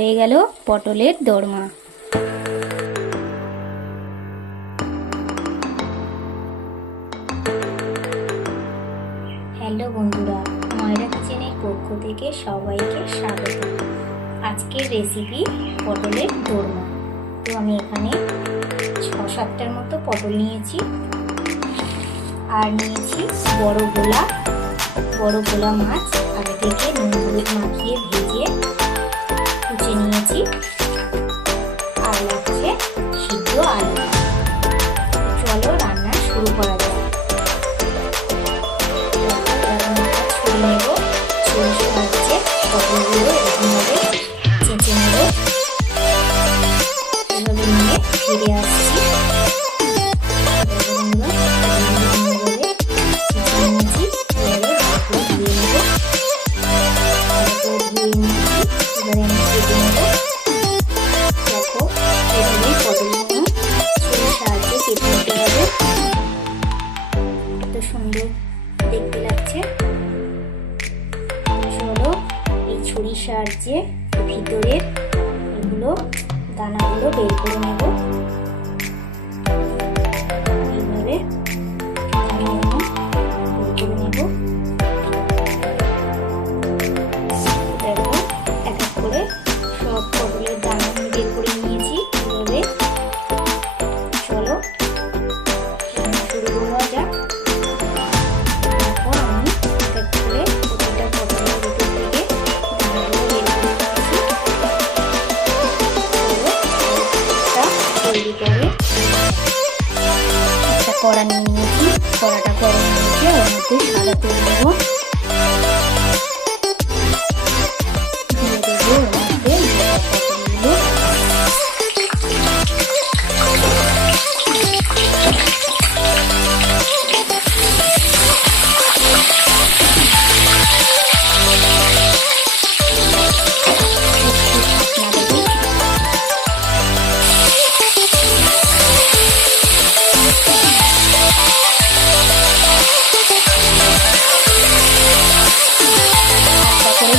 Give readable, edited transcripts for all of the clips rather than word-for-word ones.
হয়ে গেল পটলের দোরমা। হ্যালো বন্ধুরা, ময়রা কিচেনের পক্ষ থেকে সবাইকে স্বাগত। আজকের রেসিপি পটলের দোরমা। তো আমি এখানে 6-7টার মতো পটল নিয়েছি, আর নিয়েছি বড় গোলা মাছ। আগে থেকে নুন হলুদ মাখিয়ে ভেজে কুচে নিয়েছি, আর লাগছে সিদ্ধ আলু। চলো রান্না শুরু করা যাক। ছুরি নেব, ছুরির সাহায্যে পটলগুলো এরকমভাবে চেঁচে নেব। এভাবে নিয়ে ফিরে আসছি। সুন্দর দেখতে লাগছে। চলো এই ছুরির সাহায্যে ভিতরের এগুলো দানাগুলো বের করে নেব। এইভাবে বের করে নেব। দেখো এক এক করে সব পটলের দানা আমি বের করে নিয়েছি। এইভাবে চলো শুরু করা যাক। একটা কড়া নিয়ে নিয়েছি, কড়াটা গরম হয়েছে, ওর মধ্যে সাদা তেল দেবো, দিয়ে দেবো ওর মধ্যে পটলগুলো।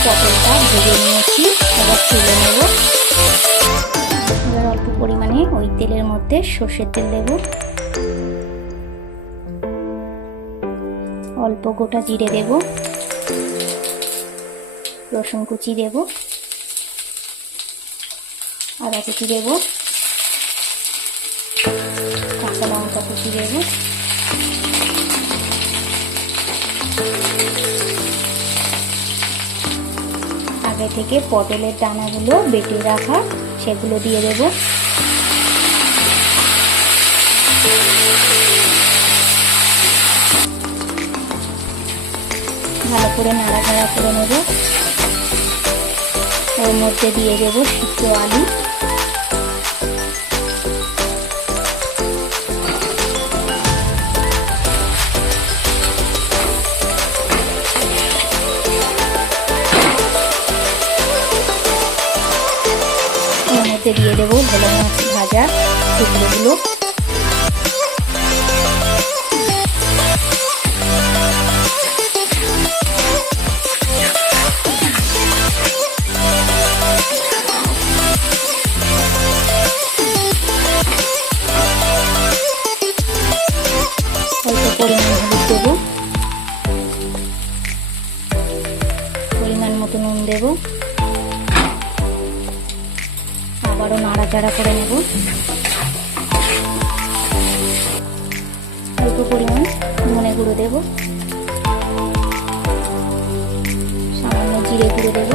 পটলটা ভেজে নিয়েছি, এবার তুলে নেব। এবার অল্প পরিমাণে ওই তেলের মধ্যে সর্ষের তেল দেব, অল্প গোটা জিরে দেব, রসুন কুচি দেব, আদা কুচি দেব, কাঁচা লঙ্কা কুচি দেব, আগে থেকে পটলের দানাগুলো বেটে রাখা সেগুলো দিয়ে দেব। ভালো করে নাড়াচাড়া করে নেব। ওর মধ্যে দিয়ে দেব সিদ্ধ আলু, দিয়ে দেবো ভোলা মাছ ভাজা টুকরোগুলো। অল্প পরিমাণ হলুদ দেবো, পরিমাণ মতো নুন দেবো, আবারও নাড়াচাড়া করে নেব। অল্প পরিমাণ ধনে গুঁড়ো দেব, সামান্য জিরে গুঁড়ো দেব।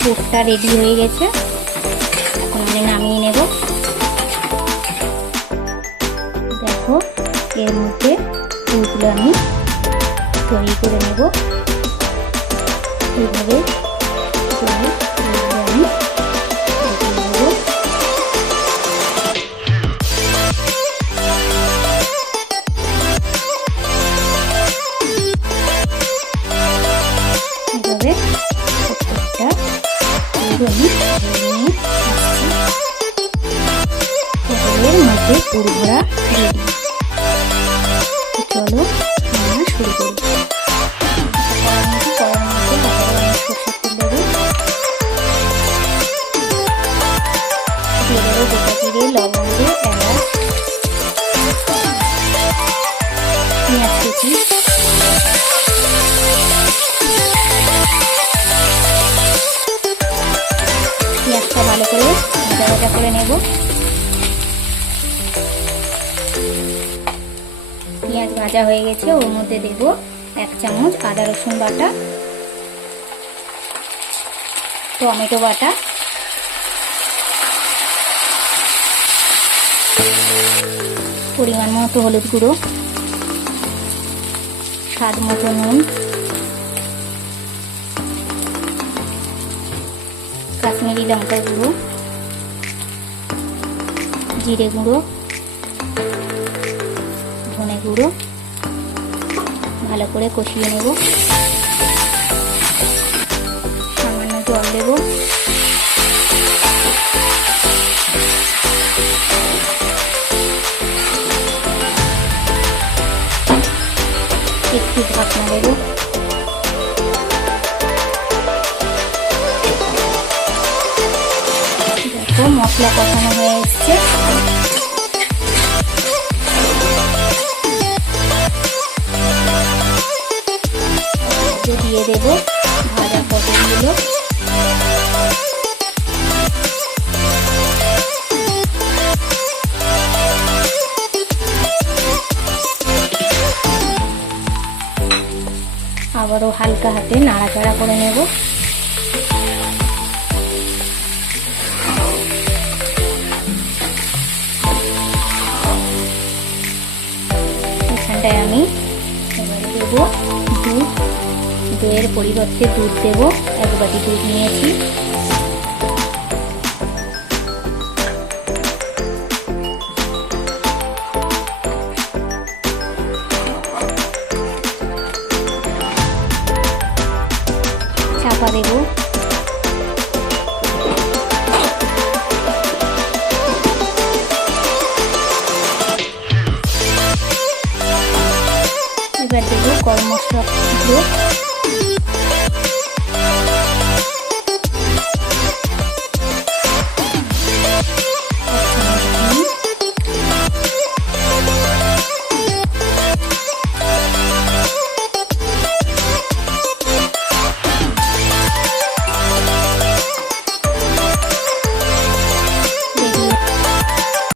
পুরটা রেডি হয়ে গেছে, এখন আমি নামিয়ে নেব। দেখো এর মধ্যে পুরগুলো আমি তৈরি করে নেব। এইভাবে পটলের মধ্যে পুর ভরা রেডি। চলো রান্না শুরু করি। কড়ার মধ্যে সর্ষের তেল দেবো, ভাজা করে নেব। পেঁয়াজ ভাজা হয়ে গেছে, ওর মধ্যে দেব 1 চামচ আদা রসুন বাটা, টমেটো বাটা, পরিমাণ মতো হলুদ গুঁড়ো, স্বাদ মতো নুন, কাশ্মীরি লঙ্কা গুঁড়ো, জিরে গুঁড়ো, ধনে গুঁড়ো, ভালো করে কষিয়ে নেব। সামান্য জল দেব। একটু ঢাকনা দেব। দেখো মশলা কষানো হয়ে এসছে। দিয়ে দেব ভাজা পটলগুলো। আবারও হালকা হাতে নাড়াচাড়া করে নেব। এখানটায় আমি এবারে দেব দুধ। দইয়ের পরিবর্তে দুধ দেব, 1 বাটি দুধ নিয়েছি। চাপা দেব। এবার দেব গরম মশলা গুঁড়ো,